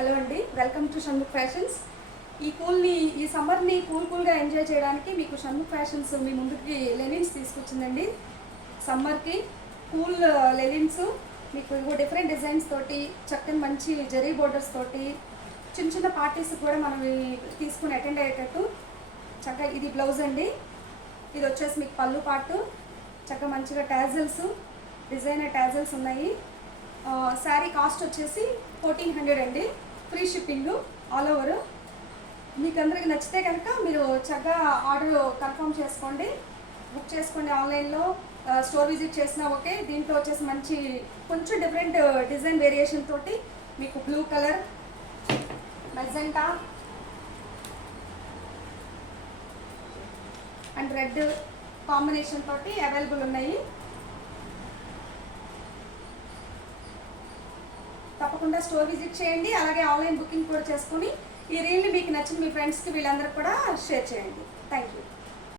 Hello అండి, welcome to Shanmukh fashions. ఈ సమ్మర్ని కూల్గా ఎంజాయ్ చేయడానికి మీకు షణ్ముఖ్ ఫ్యాషన్స్ మీ ముందుకి లెనిన్స్ తీసుకొచ్చిందండి. సమ్మర్కి కూల్ లెనిన్స్ మీకు ఇవో డిఫరెంట్ డిజైన్స్ తోటి, చక్కని మంచి జరీ బోర్డర్స్ తోటి, చిన్న చిన్న పార్టీస్ కూడా మనం తీసుకుని అటెండ్ అయ్యేటట్టు చక్కగా. ఇది బ్లౌజ్ అండి. ఇది వచ్చేసి మీకు పళ్ళు పాటు, చక్కగా మంచిగా టాజల్స్, డిజైనర్ టాజల్స్ ఉన్నాయి. శారీ కాస్ట్ వచ్చేసి 1400 అండి. Free shipping all over. మీకు అందరికి నచ్చితే కనుక మీరు చక్కగా ఆర్డర్ కన్ఫర్మ్ చేసుకోండి, బుక్ చేసుకోండి ఆన్లైన్లో. స్టోర్ విజిట్ చేసినా ఓకే. దీంట్లో వచ్చేసి మంచి కొంచెం డిఫరెంట్ డిజైన్ వేరియేషన్ తోటి మీకు blue colour, magenta and red combination తోటి అవైలబుల్ ఉన్నాయి. తప్పకుండా స్టోర్ విజిట్ చేయండి. అలాగే ఆన్లైన్ బుకింగ్ కూడా చేసుకొని ఈ రీల్ని మీకు నచ్చిన మీ ఫ్రెండ్స్కి వీళ్ళందరికీ కూడా షేర్ చేయండి. Thank you.